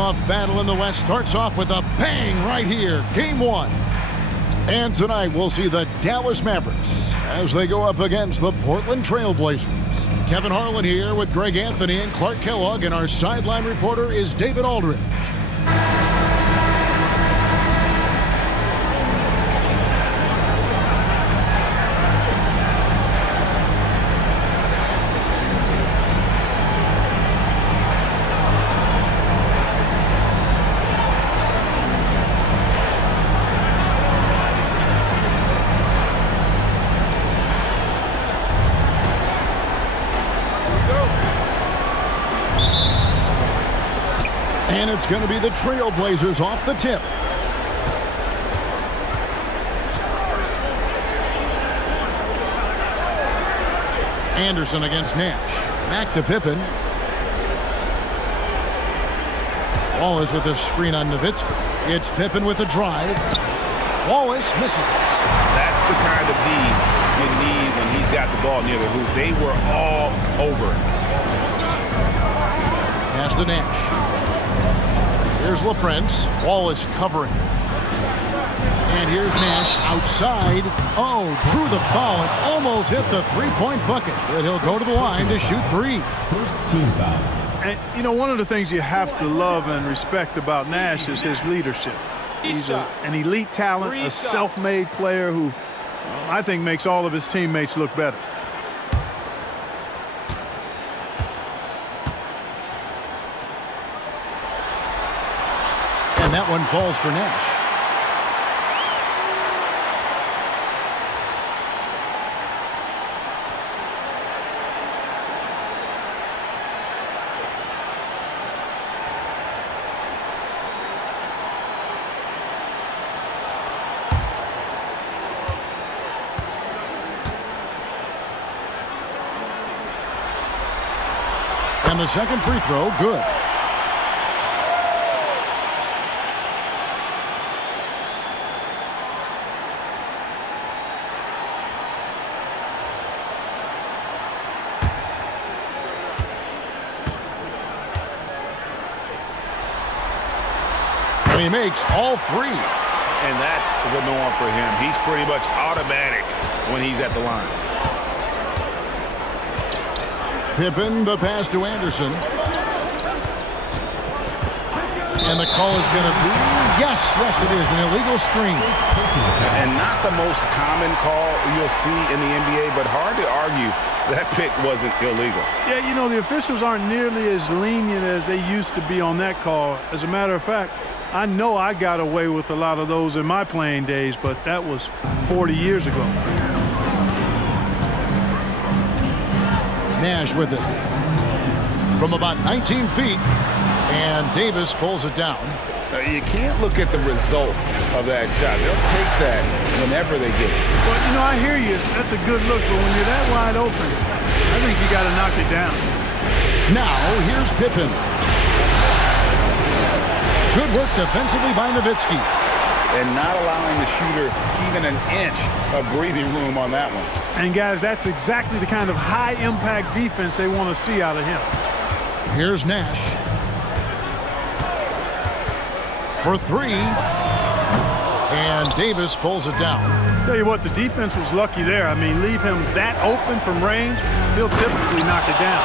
playoff battle in the West starts off with a bang right here. Game 1. And tonight we'll see the Dallas Mavericks as they go up against the Portland Trail Blazers. Kevin Harlan here with Greg Anthony and Clark Kellogg, and our sideline reporter is David Aldridge. And it's going to be the Trailblazers off the tip. Anderson against Nash. Back to Pippen. Wallace with a screen on Nowitzki. It's Pippen with a drive. Wallace misses. That's the kind of D you need when he's got the ball near the hoop. They were all over it. Pass to Nash. Here's LaFrentz. Wallace covering. And here's Nash outside. Oh, drew the foul and almost hit the three-point bucket. But he'll go to the line to shoot 3. First team foul. And, you know, one of the things you have to love and respect about Nash is his leadership. He's an elite talent, a self-made player who I think makes all of his teammates look better. And that one falls for Nash. And the second free throw, good. And he makes all 3. And that's the norm for him. He's pretty much automatic when he's at the line. Pippen, the pass to Anderson. And the call is going to be, yes, it is, an illegal screen. And not the most common call you'll see in the NBA, but hard to argue that pick wasn't illegal. Yeah, you know, the officials aren't nearly as lenient as they used to be on that call. As a matter of fact, I know I got away with a lot of those in my playing days, but that was 40 years ago. Nash with it from about 19 feet, and Davis pulls it down. You can't look at the result of that shot. They'll take that whenever they get it. Well, you know, I hear you. That's a good look, but when you're that wide open, I think you got to knock it down. Now, here's Pippen. Good work defensively by Nowitzki. And not allowing the shooter even an inch of breathing room on that one. And, guys, that's exactly the kind of high-impact defense they want to see out of him. Here's Nash. For 3. And Davis pulls it down. Tell you what, the defense was lucky there. I mean, leave him that open from range, he'll typically knock it down.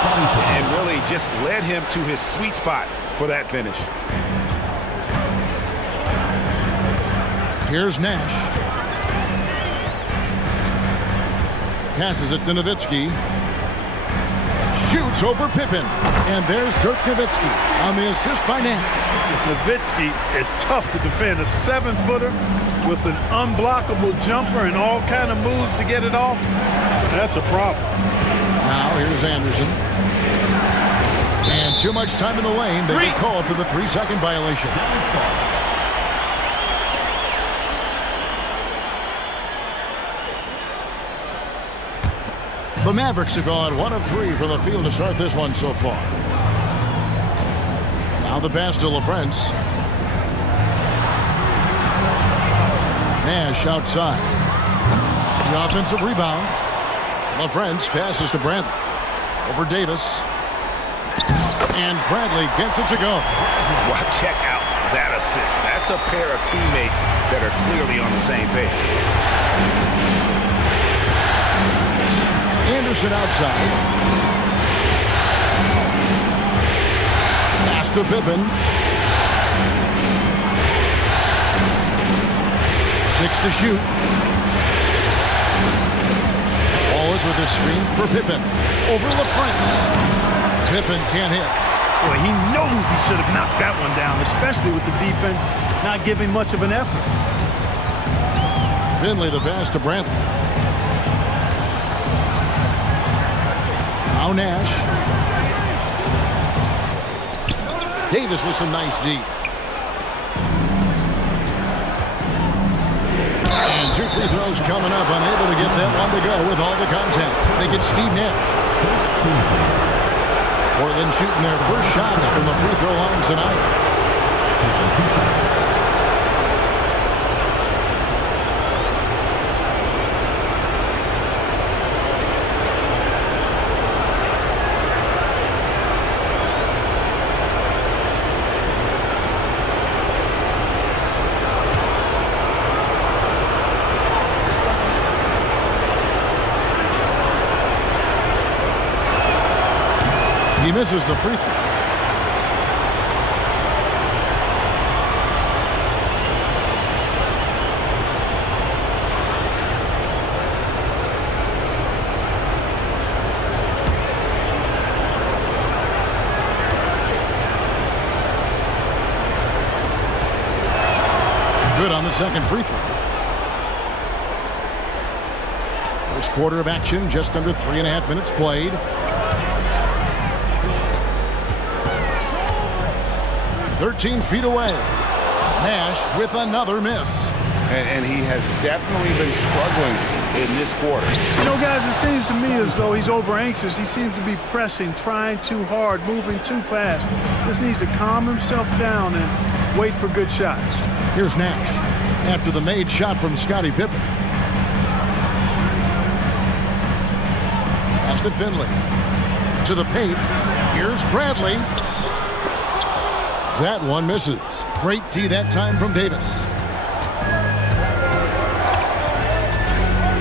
And really just led him to his sweet spot for that finish. Here's Nash. Passes it to Nowitzki. Shoots over Pippen. And there's Dirk Nowitzki on the assist by Nash. Nowitzki is tough to defend. A 7-footer with an unblockable jumper and all kind of moves to get it off. That's a problem. Now here's Anderson. And too much time in the lane. They get called for the 3-second violation. The Mavericks have gone 1 of 3 from the field to start this one so far. Now the pass to LaFrentz. Nash outside. The offensive rebound. LaFrentz passes to Bradley. Over Davis. And Bradley gets it to go. Well, check out that assist. That's a pair of teammates that are clearly on the same page. Anderson outside. Pass to Pippen. 6 to shoot. Wallace with a screen for Pippen. Over LaFrance. Pippen can't hit. Boy, he knows he should have knocked that one down, especially with the defense not giving much of an effort. Finley the pass to Bradley. Now Nash. Davis with some nice D. And 2 free throws coming up. Unable to get that one to go with all the contact. They get Steve Nash. Portland shooting their first shots from the free throw line tonight. He misses the free throw. Good on the second free throw. First quarter of action, just under 3.5 minutes played. 13 feet away. Nash with another miss. And he has definitely been struggling in this quarter. You know, guys, it seems to me as though he's over anxious. He seems to be pressing, trying too hard, moving too fast. Just needs to calm himself down and wait for good shots. Here's Nash after the made shot from Scottie Pippen. Pass to Finley. To the paint. Here's Bradley. That one misses. Great D that time from Davis.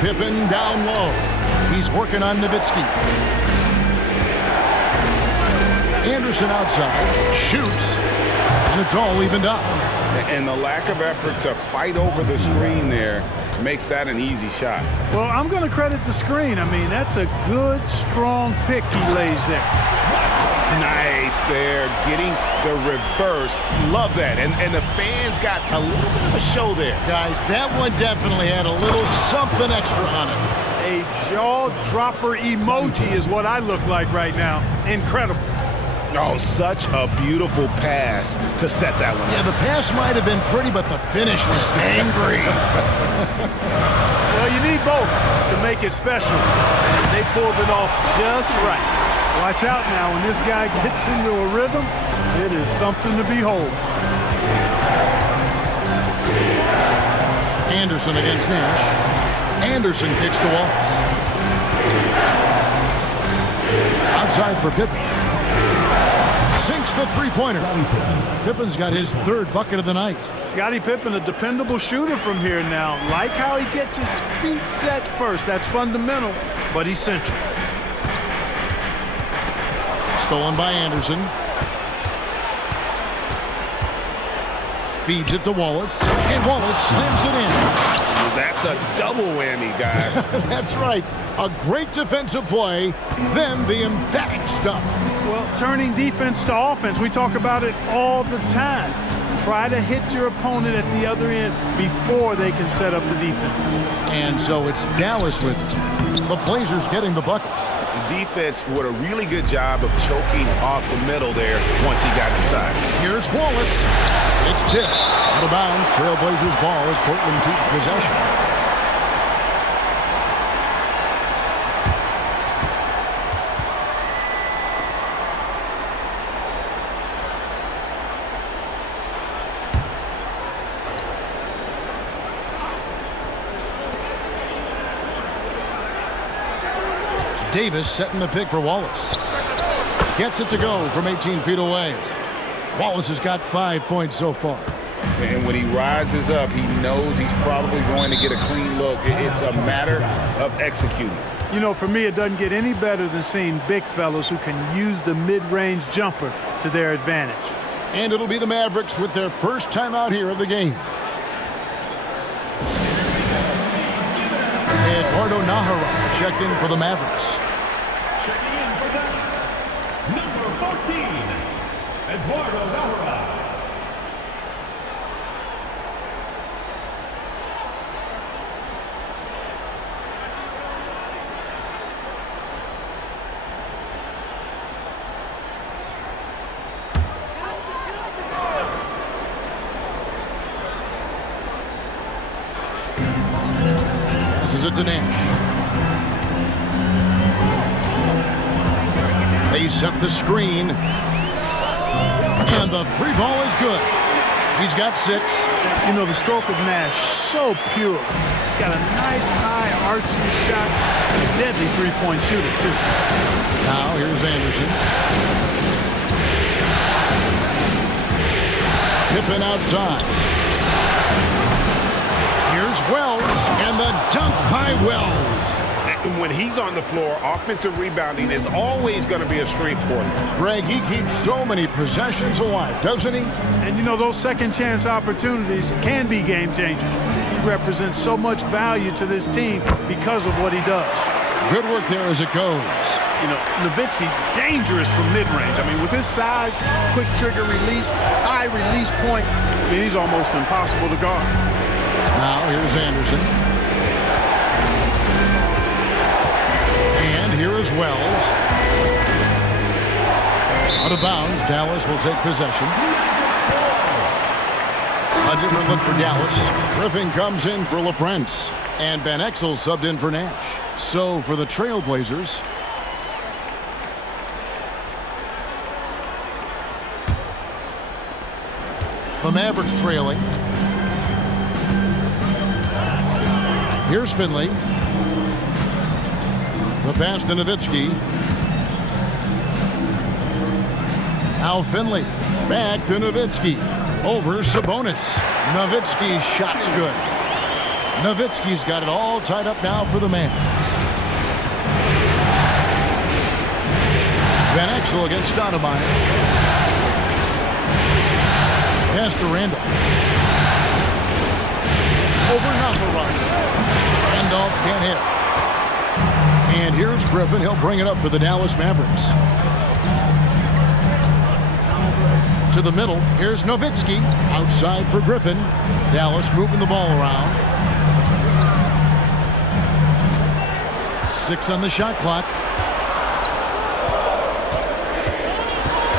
Pippen down low. He's working on Nowitzki. Anderson outside. Shoots. And it's all evened up. And the lack of effort to fight over the screen there makes that an easy shot. Well, I'm going to credit the screen. I mean, that's a good, strong pick he lays there. Nice there, getting the reverse. Love that. And the fans got a little bit of a show there. Guys, that one definitely had a little something extra on it. A jaw-dropper emoji is what I look like right now. Incredible. Oh, such a beautiful pass to set that one up. Yeah, the pass might have been pretty, but the finish was angry. Well, you need both to make it special. And they pulled it off just right. Watch out now. When this guy gets into a rhythm, it is something to behold. Anderson against Nash. Anderson kicks to Wallace. Outside for Pippen. Sinks the three-pointer. Pippen's got his third bucket of the night. Scottie Pippen, a dependable shooter from here now. Like how he gets his feet set first. That's fundamental, but essential. Stolen by Anderson. Feeds it to Wallace. And Wallace slams it in. That's a double whammy, guys. That's right. A great defensive play, then the emphatic stuff. Well, turning defense to offense, we talk about it all the time. Try to hit your opponent at the other end before they can set up the defense. And so it's Dallas with it. The Blazers getting the bucket. The defense did a really good job of choking off the middle there once he got inside. Here's Wallace. It's tipped. Out of bounds. Trailblazers ball as Portland keeps possession. Davis setting the pick for Wallace. Gets it to go from 18 feet away. Wallace has got 5 points so far. And when he rises up, he knows he's probably going to get a clean look. It's a matter of executing. You know, for me, it doesn't get any better than seeing big fellas who can use the mid-range jumper to their advantage. And it'll be the Mavericks with their first time out here of the game. Eduardo Nájera checked in for the Mavericks. Checking in for Dallas, number 14, Eduardo Nájera. Passes it to Nash. They set the screen. And the three ball is good. He's got 6. You know, the stroke of Nash, so pure. He's got a nice, high, arching shot. A deadly three-point shooter, too. Now, here's Anderson. Tipping outside. Here's Wells, and the dunk by Wells. And when he's on the floor, offensive rebounding is always going to be a strength for him. Greg, he keeps so many possessions alive, doesn't he? And, you know, those second-chance opportunities can be game-changers. He represents so much value to this team because of what he does. Good work there as it goes. You know, Nowitzki, dangerous from mid-range. I mean, with his size, quick trigger release, high release point, I mean, he's almost impossible to guard. Now, here's Anderson. And here is Wells. Out of bounds, Dallas will take possession. A different look for Dallas. Griffin comes in for LaFrentz. And Van Exel subbed in for Nash. So for the Trailblazers, the Mavericks trailing. Here's Finley. The pass to Nowitzki. Now Finley. Back to Nowitzki. Over Sabonis. Nowitzki's shot's good. Nowitzki's got it all tied up now for the Mavs. Van Exel against Stoudemire. Pass to Randolph. Over Nájera. Randolph can't hit. And here's Griffin. He'll bring it up for the Dallas Mavericks. To the middle. Here's Nowitzki. Outside for Griffin. Dallas moving the ball around. 6 on the shot clock.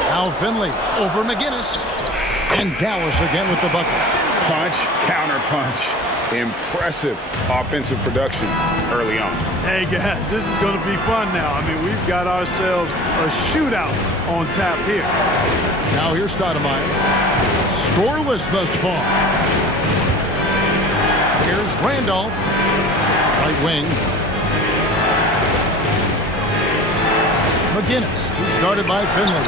Now Finley over McGinnis. And Dallas again with the bucket. Punch, counter punch. Impressive offensive production early on. Hey, guys, this is going to be fun now. I mean, we've got ourselves a shootout on tap here. Now here's Stoudemire. Scoreless thus far. Here's Randolph. Right wing. McGinnis, started by Finley.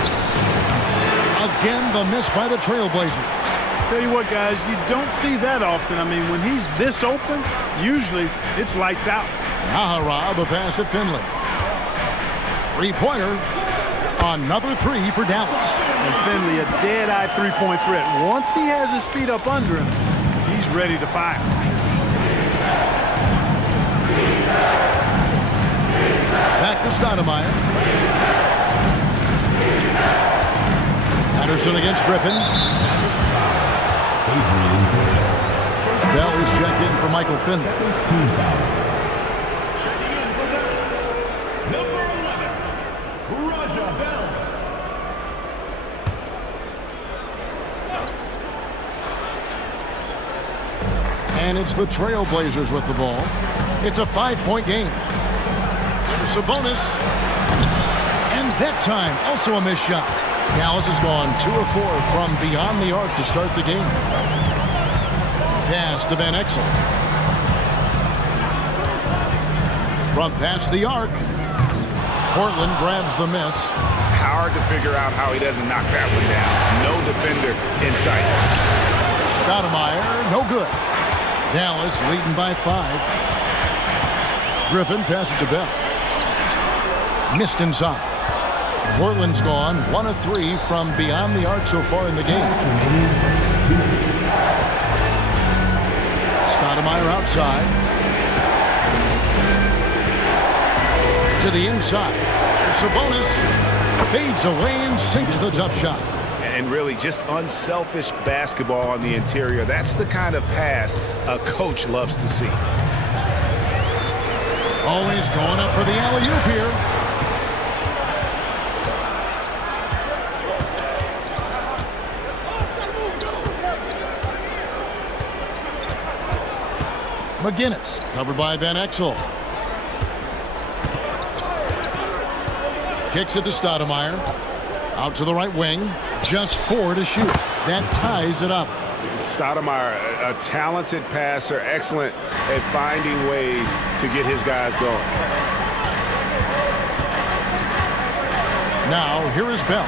Again, the miss by the Trailblazers. Tell you what, guys, you don't see that often. I mean, when he's this open, usually it's lights out. Nájera, the pass to Finley. Three-pointer. Another 3 for Dallas. And Finley, a dead-eye three-point threat. Once he has his feet up under him, he's ready to fire. Back to Stoudemire. Patterson against Griffin. Bell is checked in for Michael Finley. Checking in for Dallas, number 11, Raja Bell. And it's the Trailblazers with the ball. It's a 5-point game. Sabonis. And that time, also a missed shot. Dallas has gone 2 of 4 from beyond the arc to start the game. Pass to Van Exel. From past the arc. Portland grabs the miss. hard to figure out how he doesn't knock that one down. No defender in sight. Stoudemire, no good. Dallas leading by 5. Griffin passes to Bell. Missed inside. Portland's gone 1 of 3 from beyond the arc so far in the game. Stoudemire outside. To the inside. Sabonis fades away and sinks the tough shot. And really just unselfish basketball on the interior. That's the kind of pass a coach loves to see. Always going up for the alley-oop here. McGinnis, covered by Van Exel. Kicks it to Stoudemire. Out to the right wing. Just 4 to shoot. That ties it up. Stoudemire, a talented passer, excellent at finding ways to get his guys going. Now, here is Bell.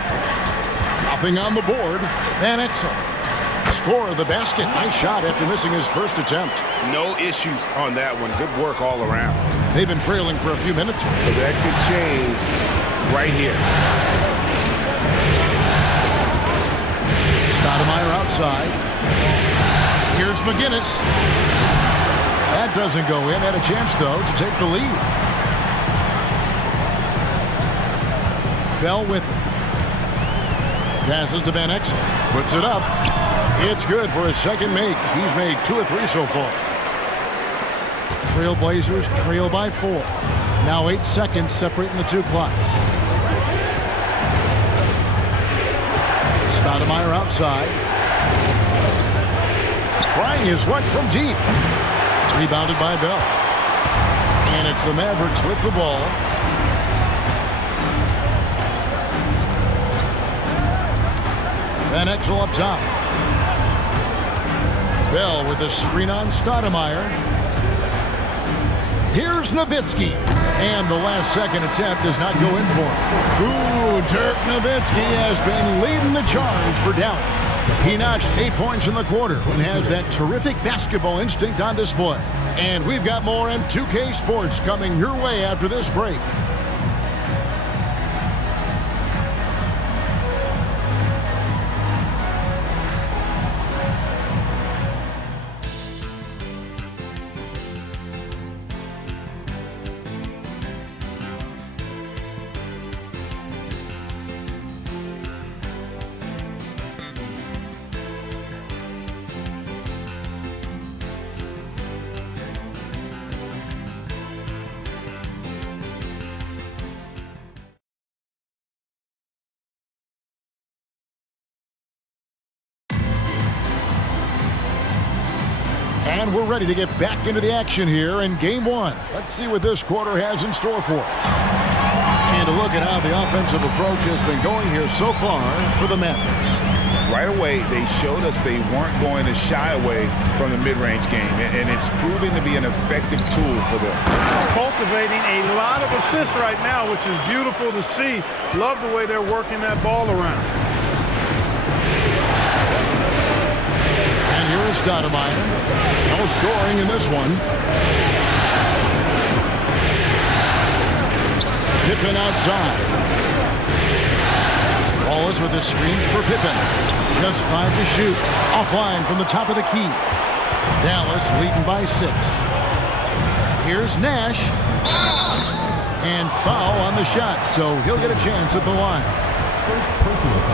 Nothing on the board. Van Exel. Score of the basket. Nice shot after missing his first attempt. No issues on that one. Good work all around. They've been trailing for a few minutes here. But that could change right here. Stoudemire outside. Here's McGinnis. That doesn't go in. Had a chance, though, to take the lead. Bell with it. Passes to Van Exel. Puts it up. It's good for his second make. He's made 2 of 3 so far. Trailblazers trail by 4. Now 8 seconds separating the 2 clocks. Stoudemire outside. Trying his luck from deep. Rebounded by Bell. And it's the Mavericks with the ball. Van Exel up top. Bell with the screen on Stoudemire. Here's Nowitzki. And the last second attempt does not go in for him. Ooh, Dirk Nowitzki has been leading the charge for Dallas. He notched 8 points in the quarter and has that terrific basketball instinct on display. And we've got more M2K Sports coming your way after this break. And we're ready to get back into the action here in Game 1. Let's see what this quarter has in store for us. And a look at how the offensive approach has been going here so far for the Mavericks. Right away, they showed us they weren't going to shy away from the mid-range game, and it's proving to be an effective tool for them. Cultivating a lot of assists right now, which is beautiful to see. Love the way they're working that ball around. Here is Stoudemire. No scoring in this one. Pippen outside. Wallace with a screen for Pippen. Just 5 to shoot. Offline from the top of the key. Dallas leading by 6. Here's Nash. And foul on the shot, so he'll get a chance at the line.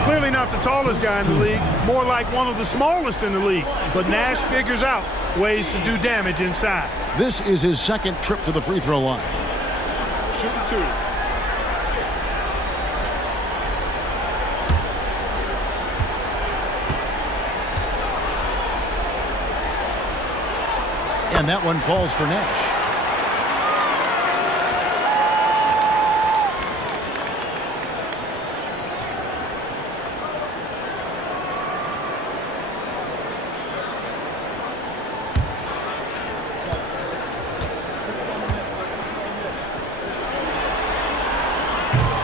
Clearly not the tallest guy in the league, more like one of the smallest in the league. But Nash figures out ways to do damage inside. This is his second trip to the free throw line. Shooting 2. And that one falls for Nash.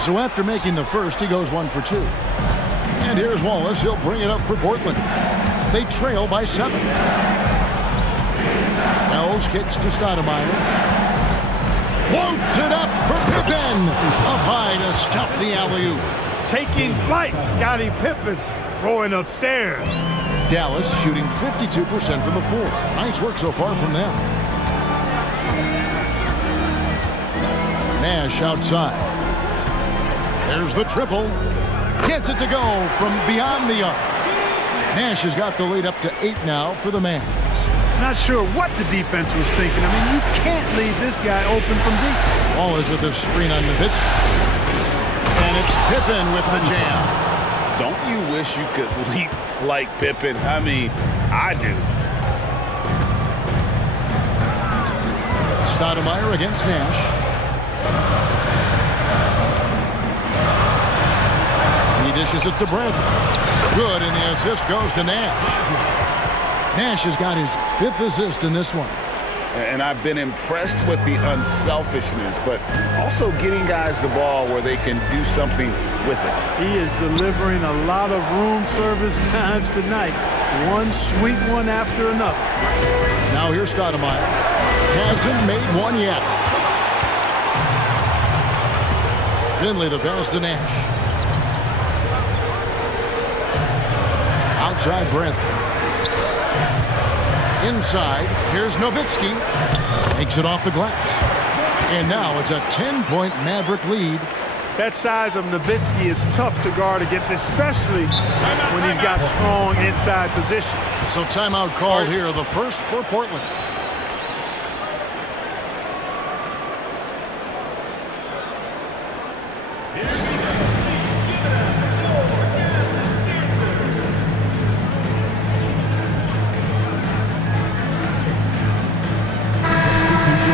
So after making the first, he goes 1 for 2. And here's Wallace. He'll bring it up for Portland. They trail by 7. Wells kicks to Stoudemire. Floats it up for Pippen. Up high to stuff the alley-oop. Taking flight, Scottie Pippen rolling upstairs. Dallas shooting 52% from the floor. Nice work so far from them. Nash outside. There's the triple. Gets it to go from beyond the arc. Nash has got the lead up to 8 now for the Mavs. Not sure what the defense was thinking. I mean, you can't leave this guy open from deep. Wallace with the screen on Nowitzki. And it's Pippen with the jam. Don't you wish you could leap like Pippen? I mean, I do. Stoudemire against Nash. He dishes it to Bradley. Good, and the assist goes to Nash. Nash has got his 5th assist in this one. And I've been impressed with the unselfishness, but also getting guys the ball where they can do something with it. He is delivering a lot of room service times tonight. One sweet one after another. Now here's Stoudemire. Hasn't made one yet. Finley the pass to Nash. Outside Brent. Inside, here's Nowitzki. Takes it off the glass. And now it's a 10-point Maverick lead. That size of Nowitzki is tough to guard against, especially when he's got strong inside position. So timeout called here, the first for Portland.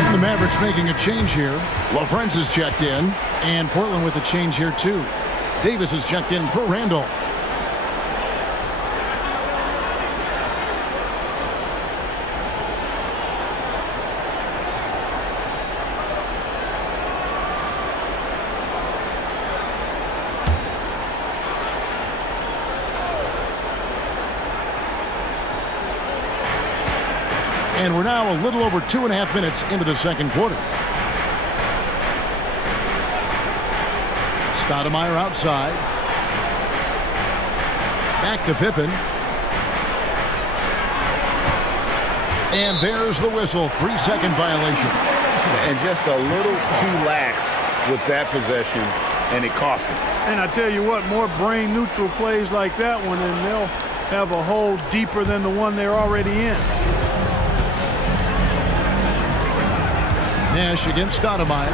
The Mavericks making a change here. LaFrentz is checked in, and Portland with a change here too. Davis is checked in for Randolph. And we're now a little over 2.5 minutes into the second quarter. Stoudemire outside. Back to Pippen. And there's the whistle. 3-second violation. And just a little too lax with that possession, and it cost him. And I tell you what, more brain-neutral plays like that one, and they'll have a hole deeper than the one they're already in. Nash against Stoudemire.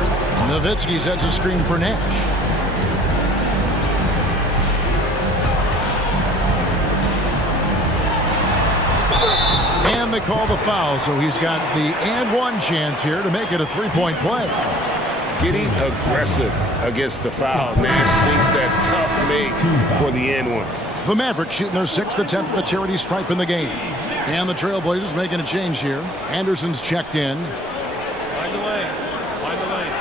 Nowitzki sets a screen for Nash. And they call the foul, so he's got the and one chance here to make it a 3-point play. Getting aggressive against the foul. Nash sinks that tough make for the and one. The Mavericks shooting their 6th attempt at the charity stripe in the game. And the Trailblazers making a change here. Anderson's checked in. Find the lane. Find the lane.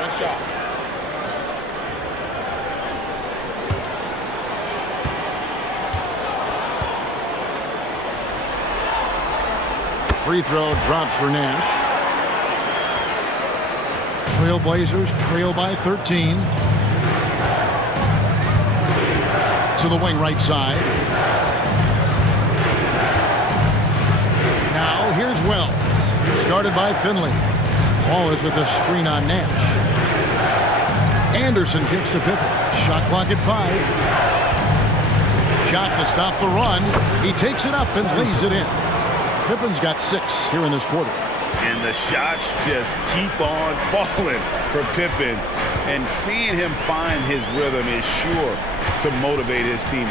One shot. Free throw drops for Nash. Trailblazers trail by 13. To the wing right side. Now here's Wells. Started by Finley. Wallace with the screen on Nash. Anderson kicks to Pippen. Shot clock at 5. Shot to stop the run. He takes it up and lays it in. Pippen's got 6 here in this quarter. And the shots just keep on falling for Pippen. And seeing him find his rhythm is sure to motivate his teammates.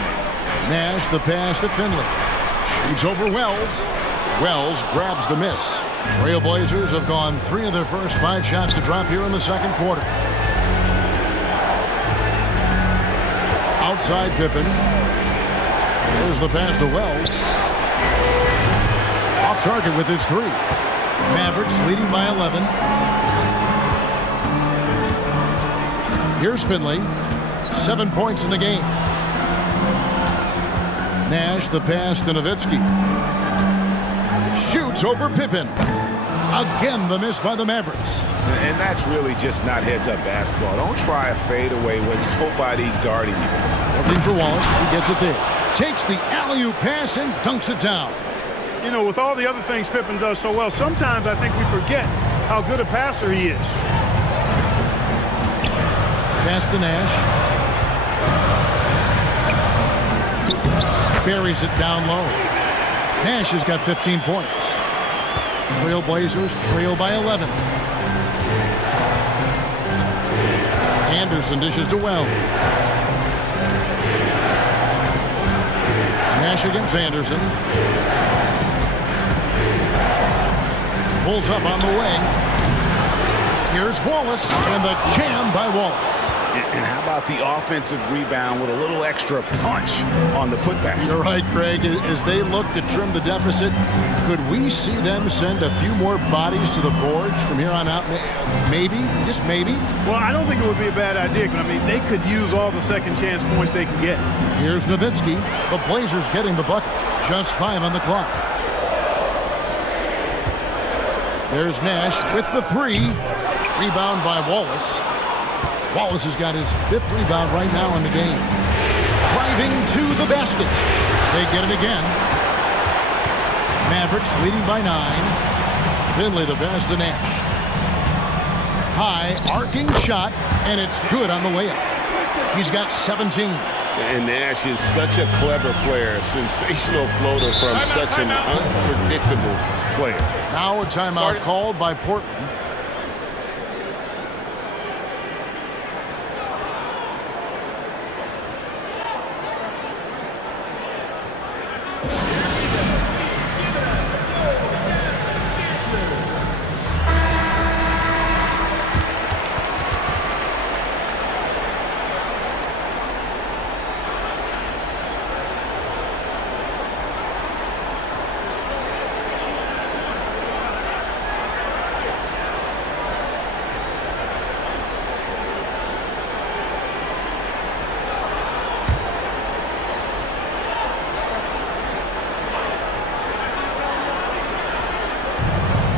Nash the pass to Finley. Shoots over Wells. Wells grabs the miss. Trailblazers have gone 3 of their first 5 shots to drop here in the second quarter. Outside Pippen. There's the pass to Wells. Off target with his 3. Mavericks leading by 11. Here's Finley. 7 points in the game. Nash, the pass to Nowitzki. Shoots over Pippen. Again, the miss by the Mavericks. And that's really just not heads-up basketball. Don't try a fadeaway when nobody's guarding you. Looking for Wallace. He gets it there. Takes the alley-oop pass and dunks it down. You know, with all the other things Pippen does so well, sometimes I think we forget how good a passer he is. Pass to Nash. Buries it down low. Nash has got 15 points. Trailblazers trail by 11. Anderson dishes to Wells. Nash against Anderson. Pulls up on the wing. Here's Wallace, and the jam by Wallace. And how about the offensive rebound with a little extra punch on the putback? You're right, Greg. As they look to trim the deficit, could we see them send a few more bodies to the boards from here on out? Maybe, just maybe. Well, I don't think it would be a bad idea, but I mean, they could use all the second chance points they can get. Here's Nowitzki. The Blazers getting the bucket. Just 5 on the clock. There's Nash with the 3. Rebound by Wallace. Wallace has got his 5th rebound right now in the game. Driving to the basket. They get it again. Mavericks leading by 9. Finley the pass to Nash. High arcing shot, and it's good on the layup. He's got 17. And Nash is such a clever player. Sensational floater from such an unpredictable player. Now a timeout called by Portland.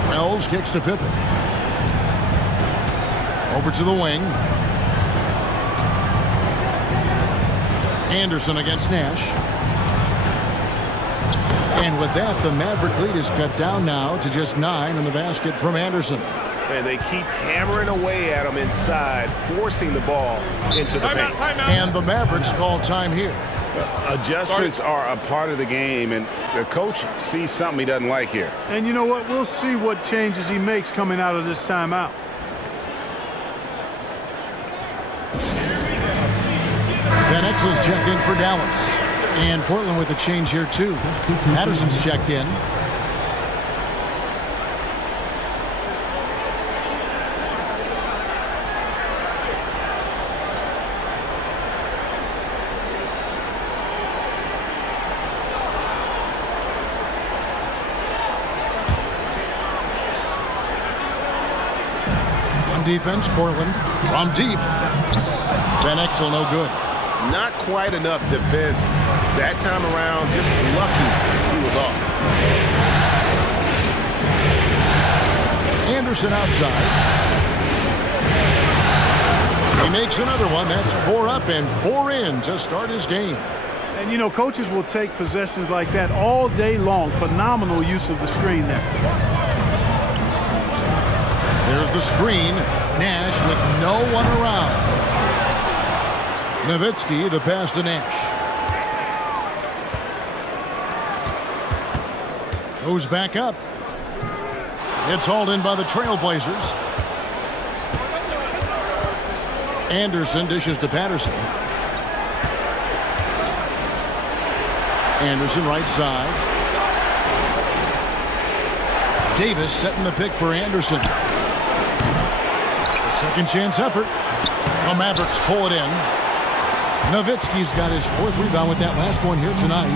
Wells kicks to Pippen. Over to the wing. Anderson against Nash. And with that, the Maverick lead is cut down now to just 9 in the basket from Anderson. And they keep hammering away at him inside, forcing the ball into the paint. And the Mavericks call time here. Adjustments are a part of the game, and the coach sees something he doesn't like here. And you know what? We'll see what changes he makes coming out of this timeout. Van Exel's checked in for Dallas. And Portland with a change here, too. Patterson's checked in. Defense, Portland from deep. Van Exel no good. Not quite enough defense that time around. Just lucky he was off. Anderson outside. He makes another one. That's 4 up and 4 in to start his game. And you know, coaches will take possessions like that all day long. Phenomenal use of the screen there. There's the screen. Nash with no one around. Nowitzki, the pass to Nash. Goes back up. It's hauled in by the Trailblazers. Anderson dishes to Patterson. Anderson right side. Davis setting the pick for Anderson. Second chance effort. The Mavericks pull it in. Nowitzki's got his 4th rebound with that last one here tonight.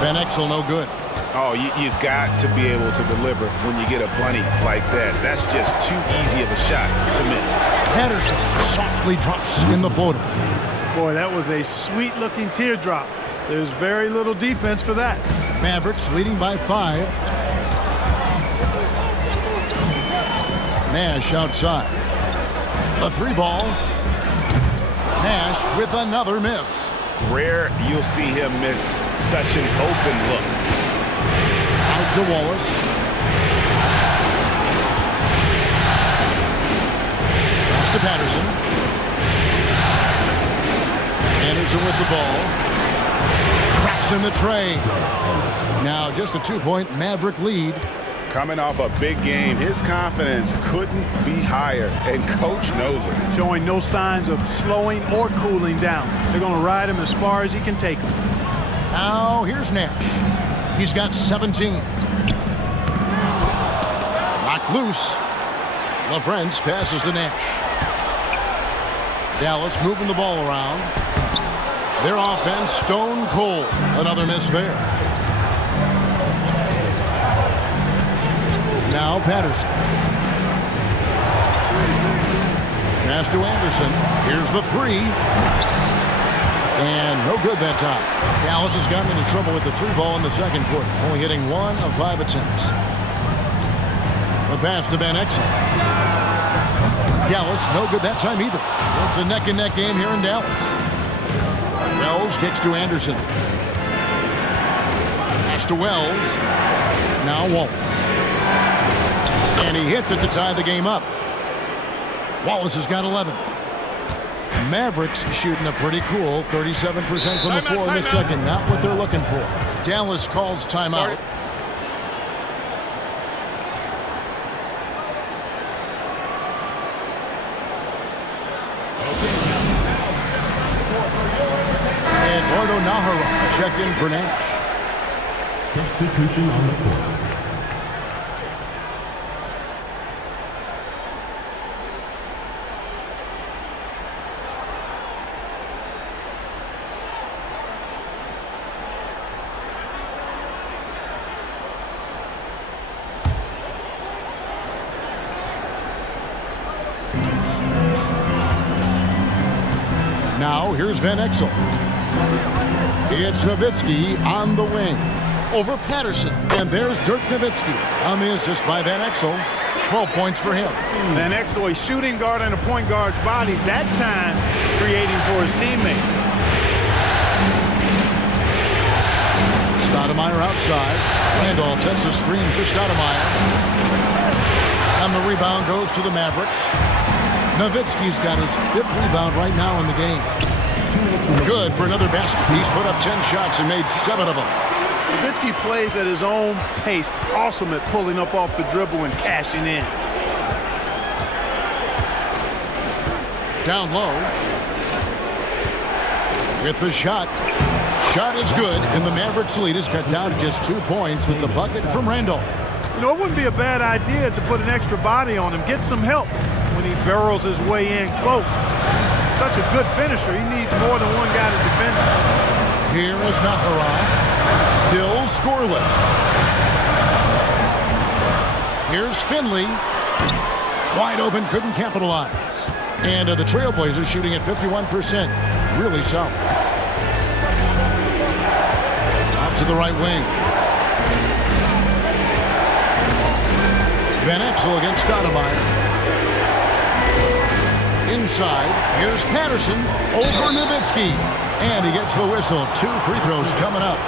Van Exel no good. Oh, you've got to be able to deliver when you get a bunny like that. That's just too easy of a shot to miss. Patterson softly drops in the floater. Boy, that was a sweet-looking teardrop. There's very little defense for that. Mavericks leading by 5. Nash outside. A 3-ball. Nash with another miss. Rare you'll see him miss such an open look. Out to Wallace. Pass to Patterson. Anderson with the ball. Traps in the tray. Now just a 2-point Maverick lead. Coming off a big game, his confidence couldn't be higher, and coach knows it. Showing no signs of slowing or cooling down. They're going to ride him as far as he can take him. Now here's Nash. He's got 17. Knocked loose. LaFrentz passes to Nash. Dallas moving the ball around. Their offense stone cold. Another miss there. Now Patterson. Pass to Anderson. Here's the 3. And no good that time. Dallas has gotten into trouble with the 3-ball in the second quarter, only hitting 1 of 5 attempts. The pass to Van Exel. Dallas, no good that time either. It's a neck-and-neck game here in Dallas. Wells kicks to Anderson. Pass to Wells. Now Wallace. And he hits it to tie the game up. Wallace has got 11. Mavericks shooting a pretty cool 37% from the floor in the second. Not what they're looking for. Dallas calls timeout. Eduardo Nahara checked in for Nash. Substitution on the court. Now here's Van Exel. It's Nowitzki on the wing. Over Patterson. And there's Dirk Nowitzki on the assist by Van Exel. 12 points for him. Van Exel, a shooting guard and a point guard's body, that time creating for his teammate. Stoudemire outside. Randolph sets a screen for Stoudemire. And the rebound goes to the Mavericks. Nowitzki's got his 5th rebound right now in the game. Good for another basket. He's put up 10 shots and made 7 of them. Nowitzki plays at his own pace. Awesome at pulling up off the dribble and cashing in. Down low. With the shot. Shot is good, and the Mavericks lead is cut down to just 2 points with the bucket from Randolph. You know, it wouldn't be a bad idea to put an extra body on him, get some help when he barrels his way in close. He's such a good finisher. He needs more than one guy to defend him. Here is Nahara. Still scoreless. Here's Finley. Wide open, couldn't capitalize. And the Trailblazers shooting at 51%. Really solid. Out to the right wing. Van Exel against Stoudemire. Inside, here's Patterson over Nowitzki. And he gets the whistle. 2 free throws coming up.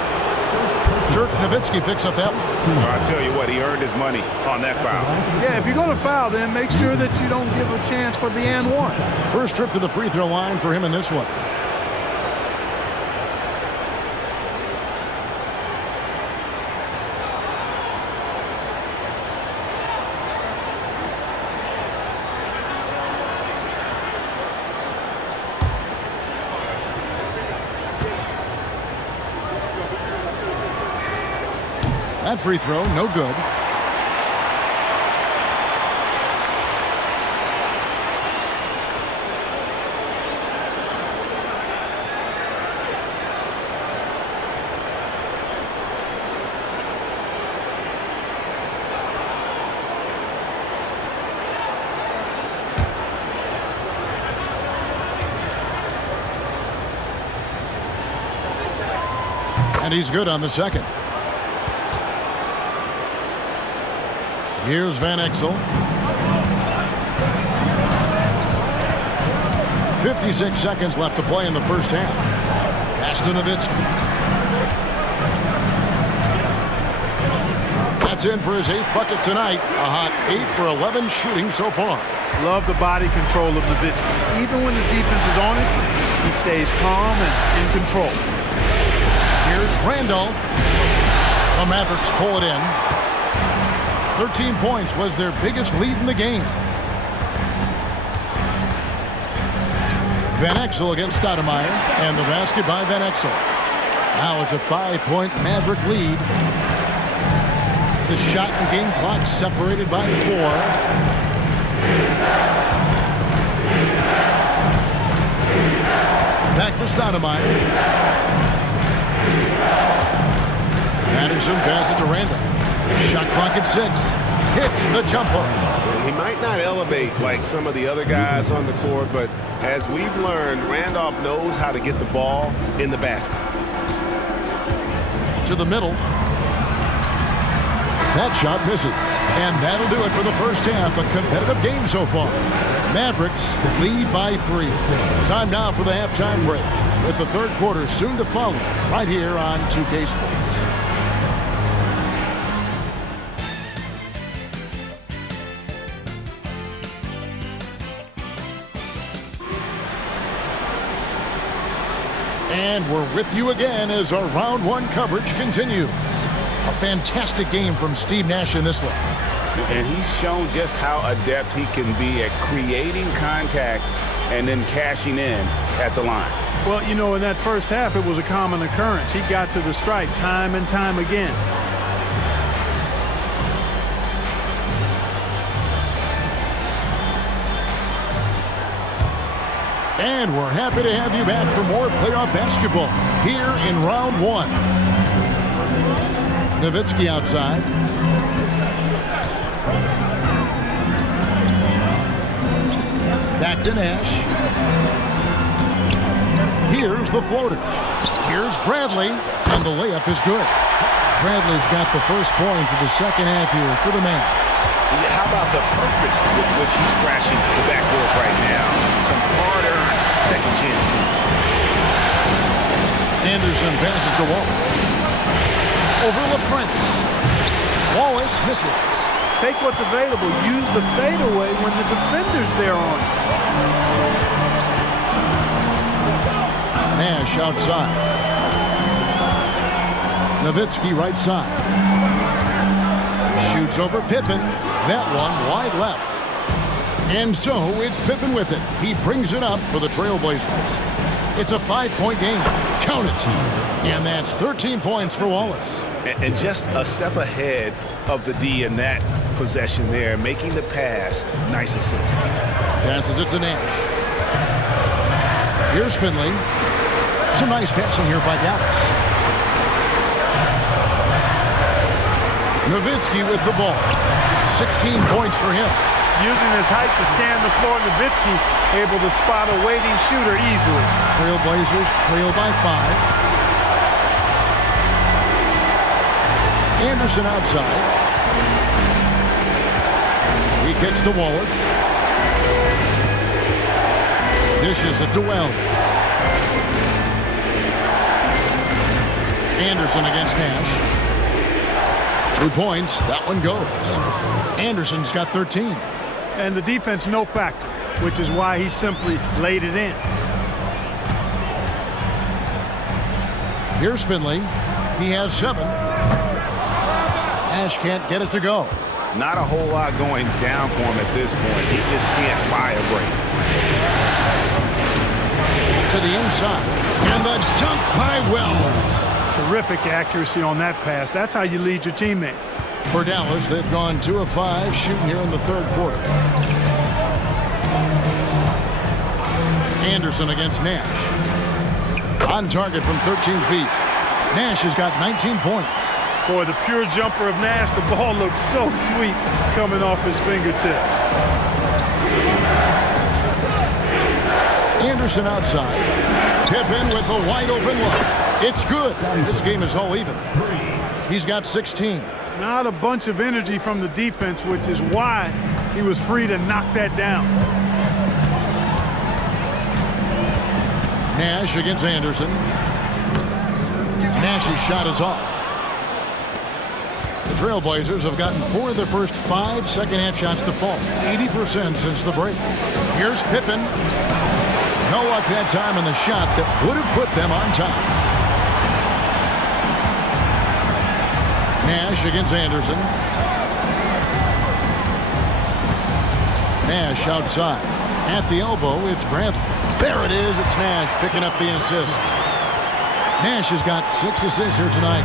Dirk Nowitzki picks up that one. I tell you what, he earned his money on that foul. Yeah, if you're going to foul, then make sure that you don't give a chance for the and one. First trip to the free throw line for him in this one. That free throw, no good. And he's good on the second. Here's Van Exel. 56 seconds left to play in the first half. Pass to Nowitzki. That's in for his 8th bucket tonight. A hot 8 for 11 shooting so far. Love the body control of Nowitzki. Even when the defense is on it, he stays calm and in control. Here's Randolph. The Mavericks pull it in. 13 points was their biggest lead in the game. Van Exel against Stoudemire, and the basket by Van Exel. Now it's a 5-point Maverick lead. The shot and game clock separated by 4. Back to Stoudemire. Anderson passes to Randall. Shot clock at 6. Hits the jumper. He might not elevate like some of the other guys on the court, but as we've learned, Randolph knows how to get the ball in the basket. To the middle. That shot misses. And that'll do it for the first half. A competitive game so far. Mavericks lead by 3. Time now for the halftime break, with the third quarter soon to follow right here on 2K Sports. And we're with you again as our round 1 coverage continues. A fantastic game from Steve Nash in this one. And he's shown just how adept he can be at creating contact and then cashing in at the line. Well, you know, in that first half, it was a common occurrence. He got to the stripe time and time again. And we're happy to have you back for more playoff basketball here in round 1. Nowitzki outside. Back to Nash. Here's the floater. Here's Bradley, and the layup is good. Bradley's got the first points of the second half here for the Mavs. How about the purpose with which he's crashing the backboard right now? Some hard-earned second chance. Anderson passes to Wallace. Over LaFrance. Wallace misses. Take what's available. Use the fadeaway when the defender's there on you. Nash outside. Nowitzki right side. Shoots over Pippen. That one wide left. And so it's Pippen with it. He brings it up for the Trailblazers. It's a 5-point game. Count it. And that's 13 points for Wallace. And just a step ahead of the D in that possession there, making the pass. Nice assist. Passes it to Nash. Here's Finley. Some nice passing here by Dallas. Nowitzki with the ball. 16 points for him. Using his height to scan the floor, Nowitzki able to spot a waiting shooter easily. Trailblazers trail by 5. Anderson outside. He kicks to Wallace. Dishes it to Wells. Anderson against Nash. 2 points. That one goes. Anderson's got 13. And the defense no factor, which is why he simply laid it in. Here's Finley. He has 7. Nash can't get it to go. Not a whole lot going down for him at this point. He just can't buy a break. To the inside. And the dunk by Wells. Terrific accuracy on that pass. That's how you lead your teammate. For Dallas, they've gone 2 of 5 shooting here in the third quarter. Anderson against Nash. On target from 13 feet. Nash has got 19 points. Boy, the pure jumper of Nash, the ball looks so sweet coming off his fingertips. Anderson outside. Pippen with the wide open look. It's good. This game is all even. He's got 16. Not a bunch of energy from the defense, which is why he was free to knock that down. Nash against Anderson. Nash's shot is off. The Trailblazers have gotten 4 of their first 5 second-half shots to fall. 80% since the break. Here's Pippen. No luck that time on the shot that would have put them on top. Nash against Anderson. Nash outside. At the elbow, it's Brantley. There it is. It's Nash picking up the assist. Nash has got 6 assists here tonight.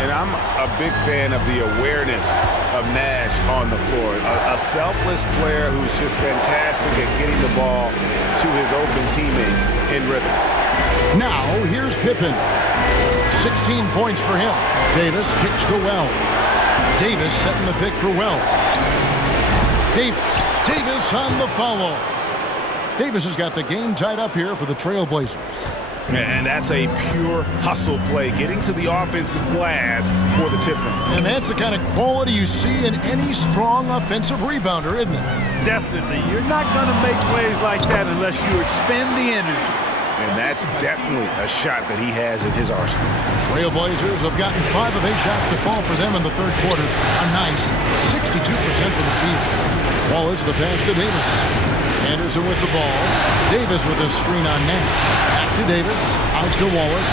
And I'm a big fan of the awareness of Nash on the floor. A selfless player who's just fantastic at getting the ball to his open teammates in rhythm. Now, here's Pippen. 16 points for him. Davis kicks to Wells. Davis setting the pick for Wells. Davis on the follow. Davis has got the game tied up here for the Trailblazers. And that's a pure hustle play, getting to the offensive glass for the tip-in. And that's the kind of quality you see in any strong offensive rebounder, isn't it? Definitely. You're not going to make plays like that unless you expend the energy. And that's definitely a shot that he has in his arsenal. Trailblazers have gotten 5 of 8 shots to fall for them in the third quarter. A nice 62% from the field. Wallace the pass to Davis. Anderson with the ball. Davis with a screen on Nash. Back to Davis. Out to Wallace.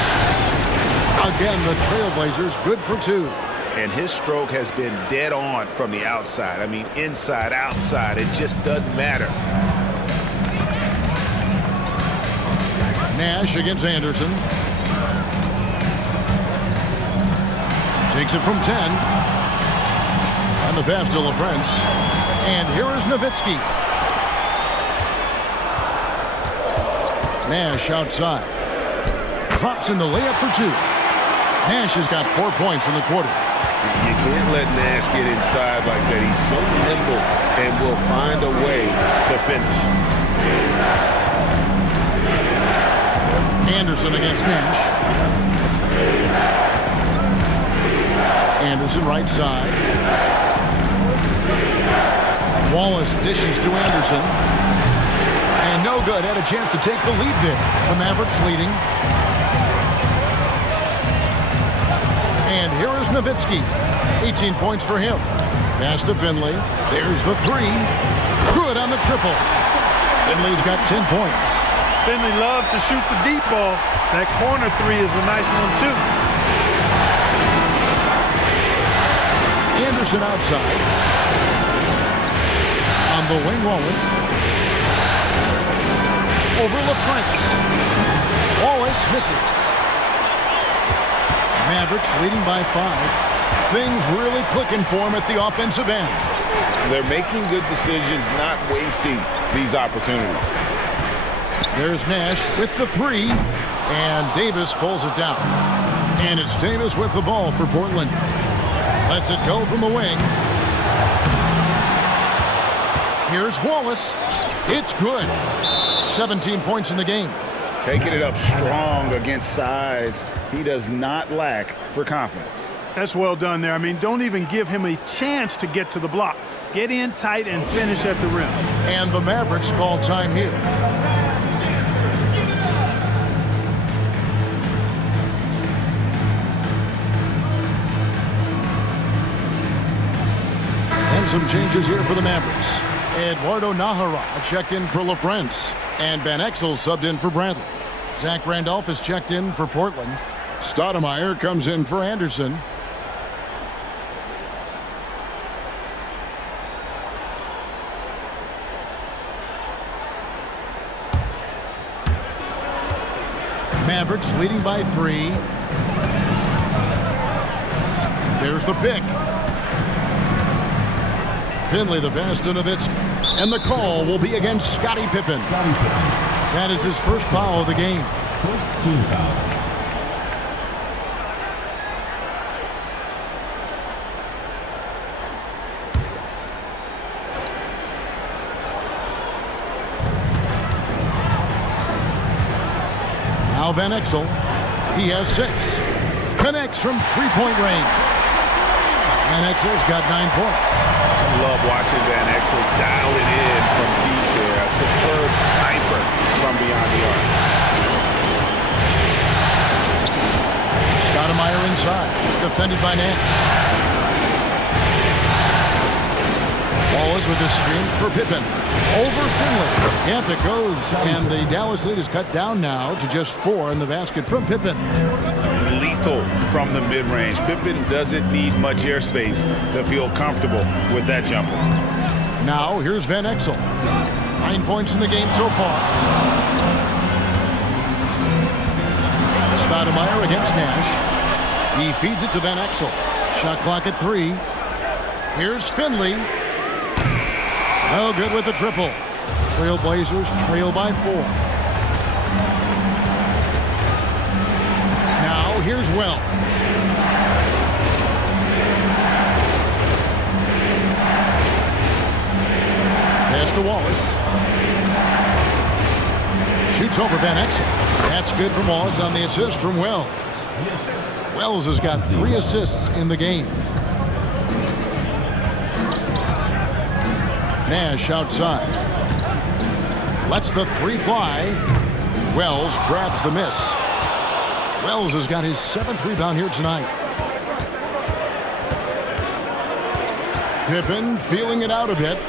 Again, the Trailblazers good for 2. And his stroke has been dead on from the outside. I mean, inside, outside. It just doesn't matter. Nash against Anderson. Takes it from 10. And the pass to LaFrance. And here is Nowitzki. Nash outside. Drops in the layup for 2. Nash has got 4 points in the quarter. You can't let Nash get inside like that. He's so nimble and will find a way to finish. Anderson against Nash. Anderson right side. Wallace dishes to Anderson. And no good. Had a chance to take the lead there. The Mavericks leading. And here is Nowitzki. 18 points for him. Pass to Finley. There's the 3. Good on the triple. Finley's got 10 points. Finley loves to shoot the deep ball. That corner 3 is a nice one, too. Anderson outside. On the wing, Wallace. Over LaFrance. Wallace misses. Mavericks leading by 5. Things really clicking for them at the offensive end. They're making good decisions, not wasting these opportunities. There's Nash with the 3. And Davis pulls it down. And it's Davis with the ball for Portland. Lets it go from the wing. Here's Wallace. It's good. 17 points in the game. Taking it up strong against size. He does not lack for confidence. That's well done there. I mean, don't even give him a chance to get to the block. Get in tight and finish at the rim. And the Mavericks call time here. And some changes here for the Mavericks. Eduardo Nahara checked in for LaFrance. And Van Exel subbed in for Bradley. Zach Randolph is checked in for Portland. Stoudemire comes in for Anderson. Mavericks leading by 3. There's the pick. Finley the pass to Nowitzki. And the call will be against Scottie Pippen. That is his first foul of the game. First team foul. Now Van Exel. He has 6. Connects from three-point range. Van Exel's got 9 points. I love watching Van Exel dial it in from deep there. A superb sniper from beyond the arc. Stoudemire inside. Defended by Nash. Wallace with the screen for Pippen. Over Finley. Yep, it goes. And the Dallas lead is cut down now to just 4 in the basket from Pippen. Lethal from the mid-range. Pippen doesn't need much airspace to feel comfortable with that jumper. Now, here's Van Exel. 9 points in the game so far. Stoudemire against Nash. He feeds it to Van Exel. Shot clock at 3. Here's Finley. No good with the triple. Trailblazers trail by 4. Now here's Wells. Pass to Wallace. Shoots over Van Exel. That's good from Wallace on the assist from Wells. Wells has got 3 assists in the game. Nash outside. Lets the 3 fly. Wells grabs the miss. Wells has got his 7th rebound here tonight. Pippen feeling it out a bit.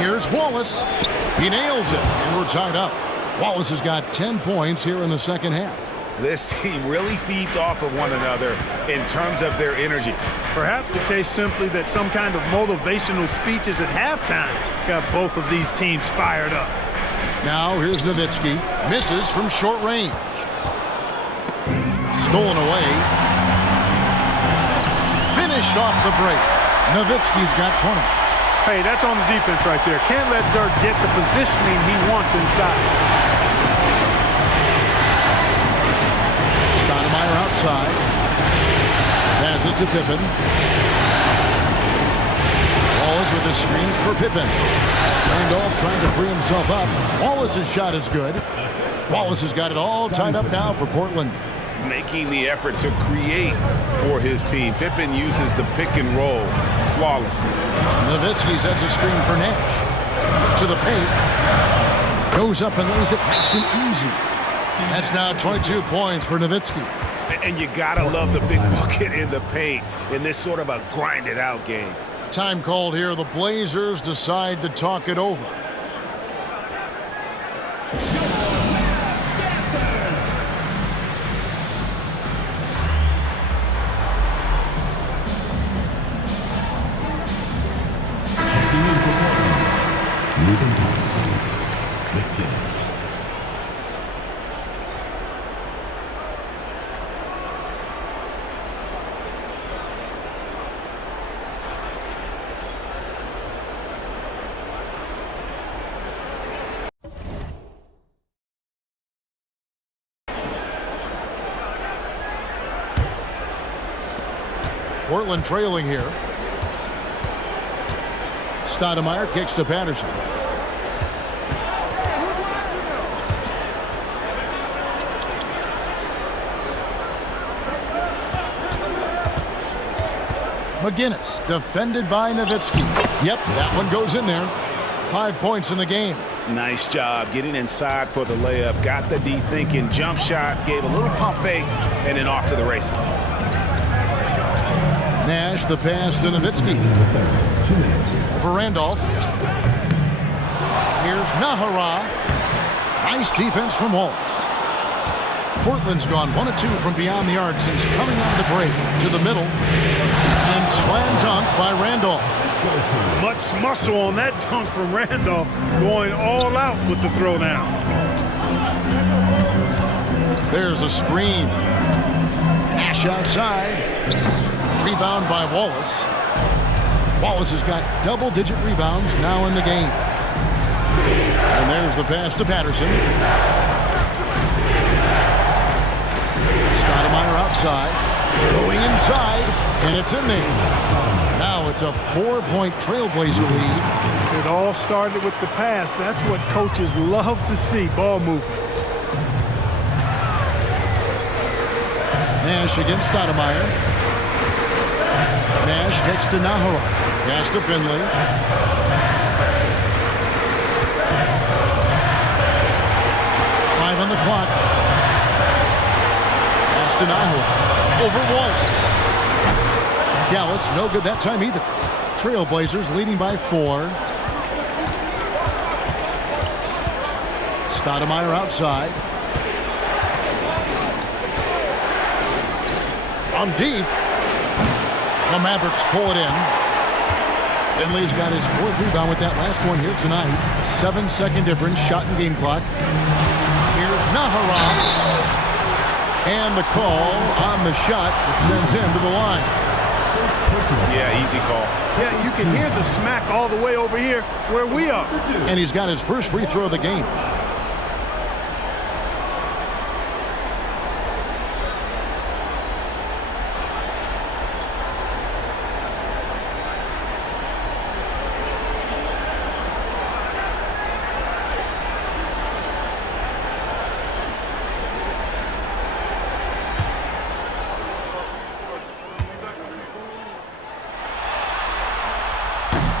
Here's Wallace. He nails it, and we're tied up. Wallace has got 10 points here in the second half. This team really feeds off of one another in terms of their energy. Perhaps the case simply that some kind of motivational speeches at halftime got both of these teams fired up. Now here's Nowitzki. Misses from short range. Stolen away. Finished off the break. Nowitzki's got 20. Hey, that's on the defense right there. Can't let Dirk get the positioning he wants inside. Stoudemire outside. Passes to Pippen. Wallace with the screen for Pippen. Randolph trying to free himself up. Wallace's shot is good. Wallace has got it all tied up now for Portland. Making the effort to create for his team. Pippen uses the pick and roll flawlessly. Nowitzki sets a screen for Nash. To the paint. Goes up and lays it nice and easy. That's now 22 points for Nowitzki. And you gotta love the big bucket in the paint in this sort of a grinded out game. Time called here. The Blazers decide to talk it over. Portland trailing here. Stoudemire kicks to Patterson. McGinnis defended by Nowitzki. Yep, that one goes in there. 5 points in the game. Nice job getting inside for the layup. Got the D thinking. Jump shot. Gave a little pump fake. And then off to the races. Nash the pass to Nowitzki. For Randolph. Here's Nahara. Nice defense from Wallace. Portland's gone 1 of 2 from beyond the arc since coming out of the break. To the middle. And slam dunk by Randolph. Much muscle on that dunk from Randolph, going all out with the throwdown. There's a screen. Nash outside. Rebound by Wallace. Wallace has got double-digit rebounds now in the game. And there's the pass to Patterson. Stoudemire outside. Going inside, and it's in there. Now it's a 4-point Trailblazer lead. It all started with the pass. That's what coaches love to see, ball movement. Nash against Stoudemire. Nash kicks to Nahara. Pass to Finley. Five on the clock. Pass to Nahara. Over Wallace. Gallus, no good that time either. Trailblazers leading by 4. Stoudemire outside. From deep. The Mavericks pull it in. Finley's got his 4th rebound with that last one here tonight. 7-second difference, shot and game clock. Here's Nahara. And the call on the shot that sends him to the line. Yeah, easy call. Yeah, you can hear the smack all the way over here where we are. And he's got his first free throw of the game.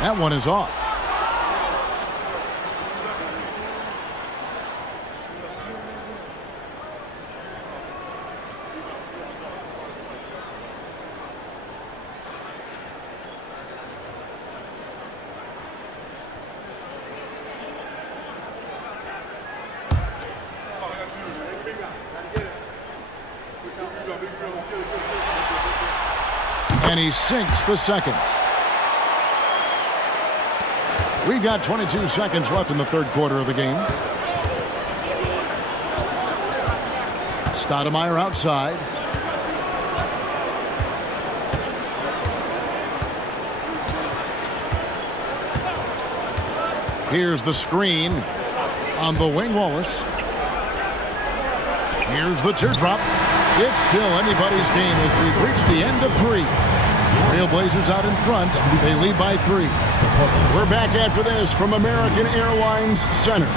That one is off. And he sinks the second. We've got 22 seconds left in the third quarter of the game. Stoudemire outside. Here's the screen on the wing, Wallace. Here's the teardrop. It's still anybody's game as we've reached the end of 3. Trailblazers out in front. They lead by 3. We're back after this from American Airlines Center.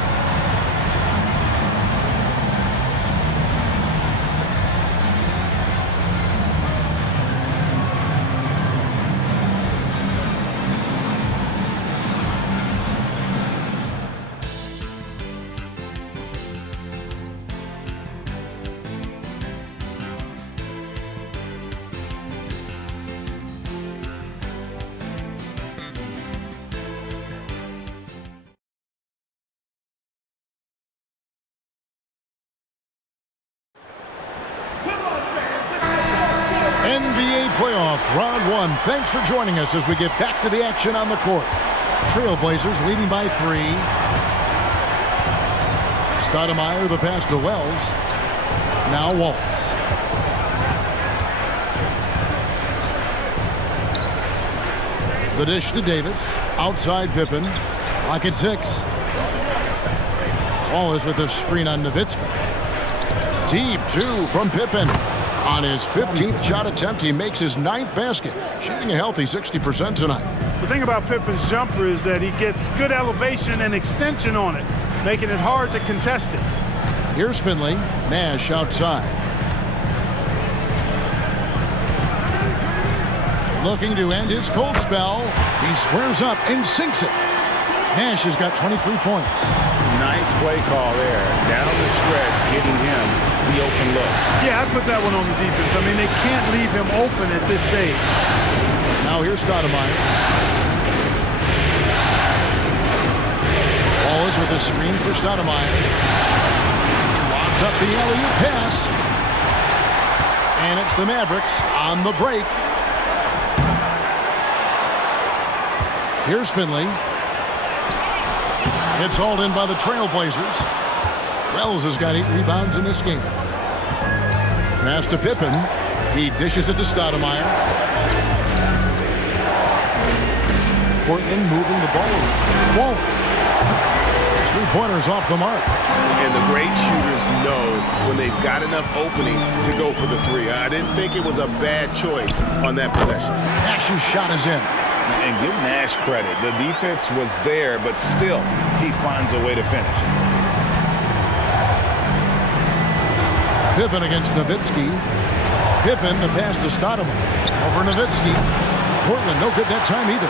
NBA playoff round 1. Thanks for joining us as we get back to the action on the court. Trailblazers leading by 3. Stoudemire, the pass to Wells. Now Wallace. The dish to Davis. Outside Pippen. Lock at 6. Wallace with a screen on Nowitzki. Deep 2 from Pippen. On his 15th shot attempt, he makes his 9th basket, shooting a healthy 60% tonight. The thing about Pippen's jumper is that he gets good elevation and extension on it, making it hard to contest it. Here's Finley. Nash outside. Looking to end his cold spell. He squares up and sinks it. Nash has got 23 points. Nice play call there. Down the stretch, getting him the open look. Yeah, I put that one on the defense. I mean, they can't leave him open at this stage. Now here's Stoudemire. Wallace with a screen for Stoudemire. Locks up the alley-oop pass. And it's the Mavericks on the break. Here's Finley. It's hauled in by the Trailblazers. Wells has got 8 rebounds in this game. Pass to Pippen. He dishes it to Stoudemire. Portland moving the ball. Wallace. His 3-pointers off the mark. And the great shooters know when they've got enough opening to go for the 3. I didn't think it was a bad choice on that possession. Nash's shot is in. And give Nash credit. The defense was there, but still, he finds a way to finish. Pippen against Nowitzki. Pippen, the pass to Stoudemire. Over Nowitzki. Portland, no good that time either.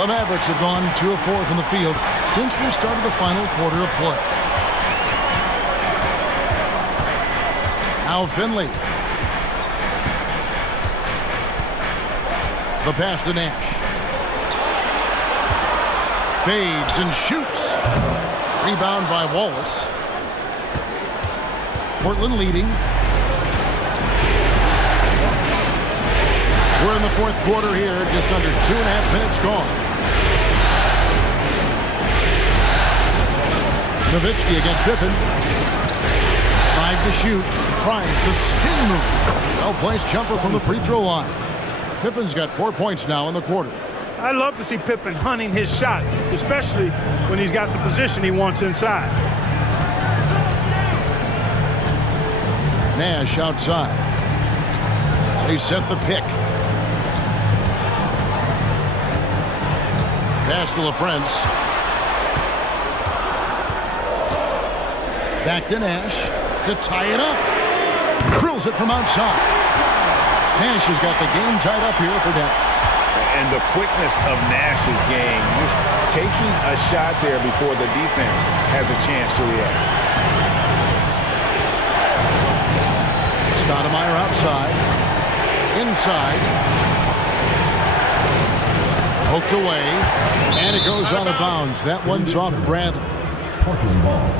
The Mavericks have gone 2 of 4 from the field since we started the final quarter of play. Now Finley. The pass to Nash. Fades and shoots. Rebound by Wallace. Portland leading. We're in the fourth quarter here, just under 2.5 minutes gone. Nowitzki against Pippen. 5 to shoot. Tries the spin move. Well-placed jumper from the free throw line. Pippen's got 4 points now in the quarter. I love to see Pippen hunting his shot, especially when he's got the position he wants inside. Nash outside. They set the pick. Pass to LaFrance. Back to Nash to tie it up. Drills it from outside. Nash has got the game tied up here for Dallas. And the quickness of Nash's game, just taking a shot there before the defense has a chance to react. Stoudemire outside. Inside. Poked away. And it goes out of bounds. That one's off Bradley. Portland ball.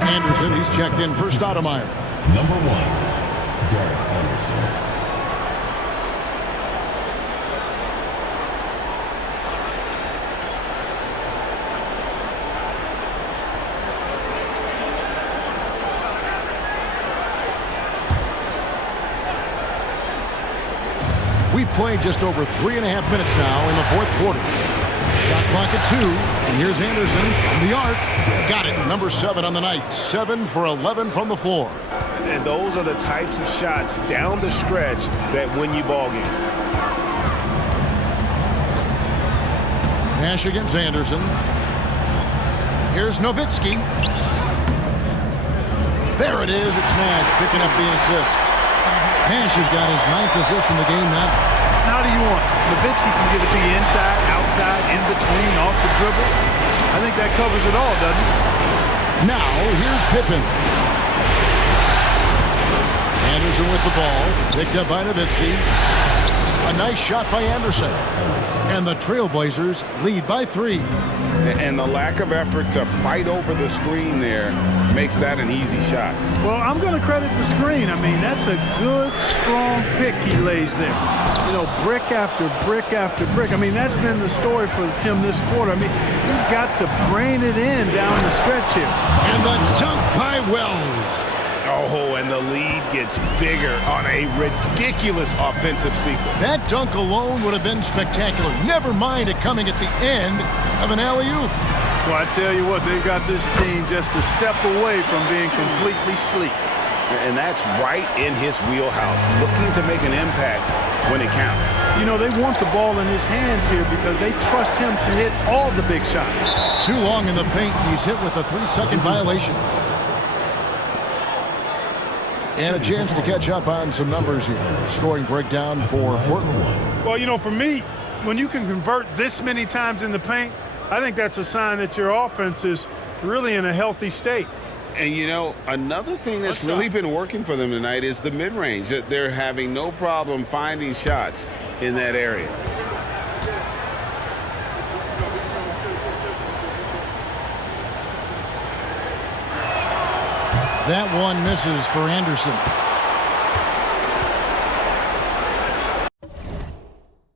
Anderson, he's checked in for Stoudemire. Number 1, Derek Anderson. We've played just over 3.5 minutes now in the fourth quarter. Shot clock at 2, and here's Anderson from the arc. Got it, number 7 on the night. 7 for 11 from the floor. And those are the types of shots down the stretch that win you ball games. Nash against Anderson. Here's Nowitzki. There it is, it's Nash picking up the assist. Nash has got his 9th assist in the game now. How do you want it? Nowitzki can give it to you inside, outside, in between, off the dribble. I think that covers it all, doesn't it? Now, here's Pippen. Anderson with the ball. Picked up by Nowitzki. A nice shot by Anderson. And the Trailblazers lead by 3. And the lack of effort to fight over the screen there makes that an easy shot. Well, I'm going to credit the screen. I mean, that's a good, strong pick he lays there. You know, brick after brick after brick. I mean, that's been the story for him this quarter. I mean, he's got to brain it in down the stretch here. And the dunk by Wells. Oh, and the lead gets bigger on a ridiculous offensive sequence. That dunk alone would have been spectacular. Never mind it coming at the end of an alley-oop. Well, I tell you what, they've got this team just a step away from being completely sleek. And that's right in his wheelhouse, looking to make an impact when it counts. You know, they want the ball in his hands here because they trust him to hit all the big shots. Too long in the paint. He's hit with a 3-second violation. And a chance to catch up on some numbers here. Scoring breakdown for Portland. Well, you know, for me, when you can convert this many times in the paint, I think that's a sign that your offense is really in a healthy state. And, you know, another thing that's really been working for them tonight is the mid-range. They're having no problem finding shots in that area. That one misses for Anderson.